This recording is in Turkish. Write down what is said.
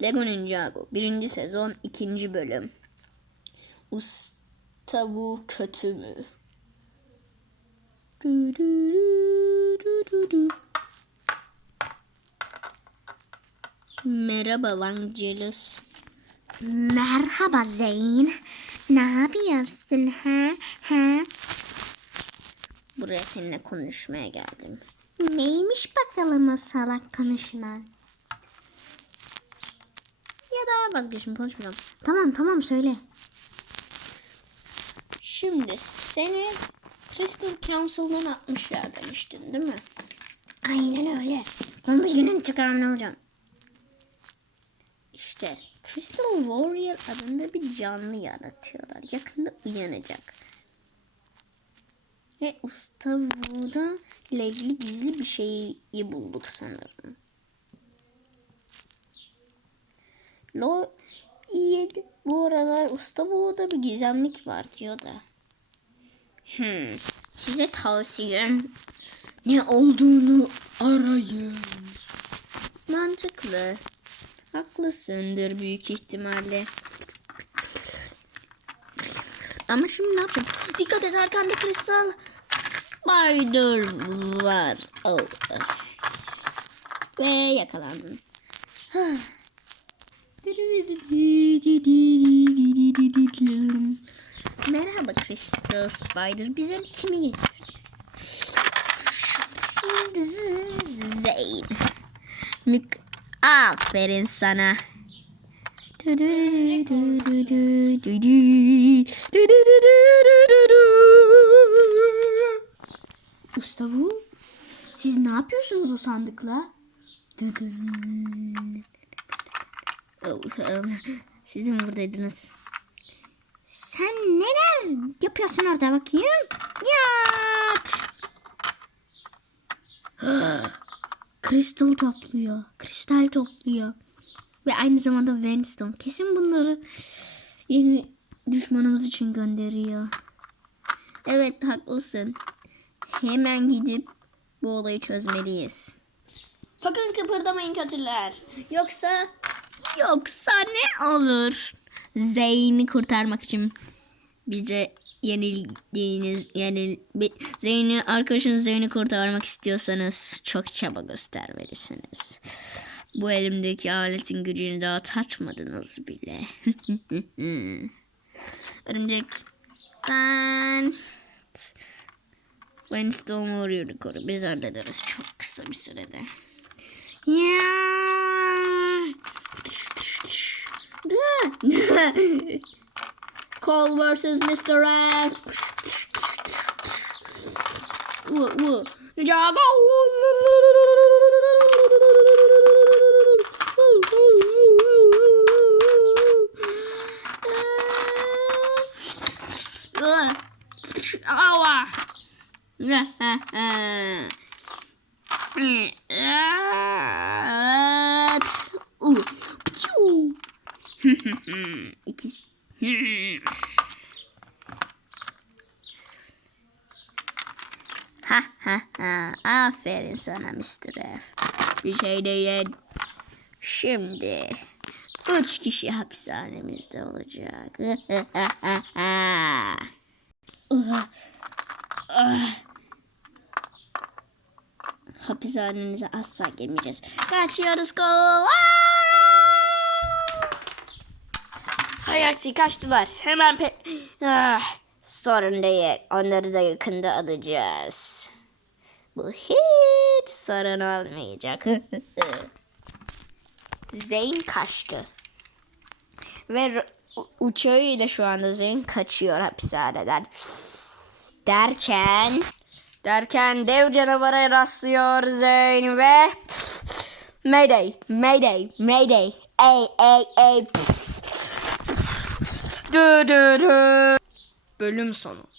Lego Ninjago 1. sezon 2. bölüm Usta bu kötü mü? Du, du, du, du, du. Merhaba Vangelis. Merhaba Zeyn. Ne yapıyorsun ha? Ha? Buraya seninle konuşmaya geldim. Neymiş bakalım o salak konuşman? Ya da vazgeçtim konuşmayacağım. Tamam tamam söyle. Şimdi seni Crystal Council'dan atmışlar demiştin değil mi? Aynen öyle. Onun bilginin intikamını alacağım. İşte Crystal Warrior adında bir canlı yaratıyorlar. Yakında uyanacak. Ve Usta Wu'da ile ilgili gizli bir şeyi bulduk sanırım. Lo iyi bu aralar Usta Wu'da bir gizemlik var diyor da. Hmm, size tavsiyem ne olduğunu arayın. Mantıklı. Haklısındır büyük ihtimalle. Ama şimdi ne yapayım? Dikkat et arkanda kristal spider var. Oh. Ve yakalandım. Merhaba Crystal Spider. Bize kimi getirdi? Zeyn. Mük Aferin sana. Usta bu. Siz yapıyorsunuz o sandıkla? Siz de mi buradaydınız? Sen neler yapıyorsun orada bakayım? Yat. Kristal topluyor. Kristal topluyor. Ve aynı zamanda Venstone. Kesin bunları yeni düşmanımız için gönderiyor. Evet haklısın. Hemen gidip bu olayı çözmeliyiz. Sakın kıpırdamayın kötüler. Yoksa yoksa ne olur? Zeyn'i kurtarmak için bize yenildiğiniz yani Zeyn'i arkadaşınız Zeyn'i kurtarmak istiyorsanız çok çaba göstermelisiniz. Bu elimdeki aletin gücünü daha tatmadınız bile. Örümcek sen Winston Warrior'ı koru. Biz hallederiz çok kısa bir sürede. Ya. Cole vs. Mr. F. Woo, woo. Jago. Aua. İkisi. Ha ha ha. Aferin sana Mr. F. Bir şey değil. Şimdi üç kişi hapishanemizde olacak. Hapishanenize asla girmeyeceğiz. Kaçıyoruz kol. Hay aksi kaçtılar. Hemen pe... Ah, sorun değil. Onları da yakında alacağız. Bu hiç sorun olmayacak. Zeyn kaçtı. Ve uçağıyla şu anda Zeyn kaçıyor hapishaneden. Derken... Derken dev canavara rastlıyor Zeyn ve... Mayday, mayday, mayday. Ey, ey, ey. Dü dü dü. Bölüm sonu.